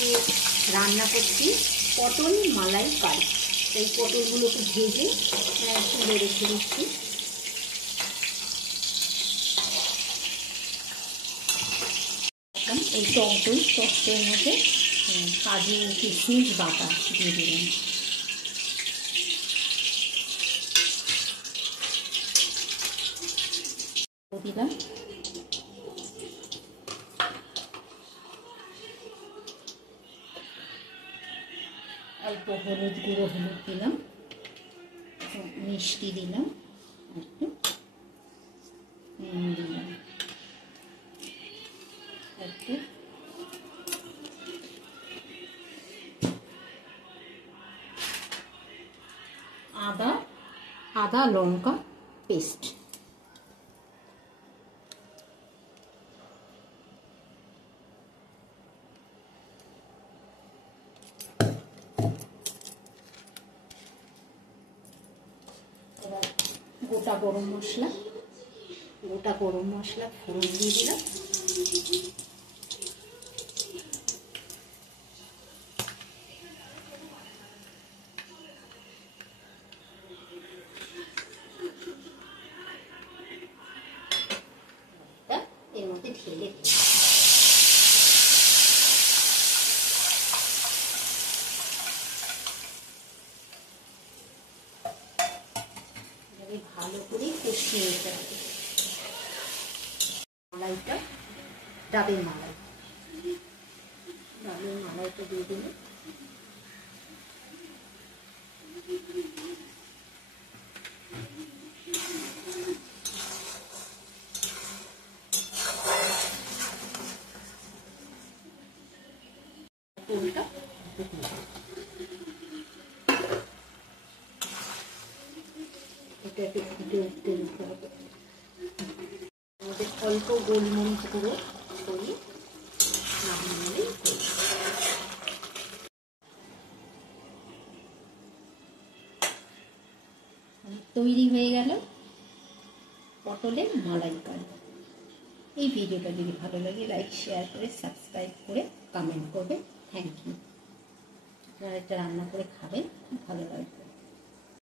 আজকে রান্না করছি পটল মালাইকারি। এই পটলগুলোকে ভেজে তুলে রেখে দিচ্ছি। এই টক দই টকের মধ্যে কাজু কিশমিশ বাটা দিয়ে দিলাম। দিলাম অল্প হলুদ গুঁড়ো, হলুদ দিলাম, মিষ্টি দিলাম, একটু নুন দিলাম, একটু আদা লঙ্কা পেস্ট। গোটা গরম মশলা ফোড়ন দিয়ে দিলাম। এর মধ্যে ঢেলে ভালো করে কষিয়ে নিতে হবে। মালাইটা ডাবের মালাইটা দিয়ে দিলে পটলটা এটাকে ফুটে উঠতে দিতে হবে। আমাদের অল্প গোলমরিচ গুঁড়ো ছড়িয়ে নামিয়ে তৈরি হয়ে গেল পটলের মালাইকারি। এই ভিডিওটা যদি ভালো লাগে লাইক শেয়ার করে সাবস্ক্রাইব করে কমেন্ট করবে। Thank you. আপনারা এটা রান্না করে খাবেন, ভালো লাগবে।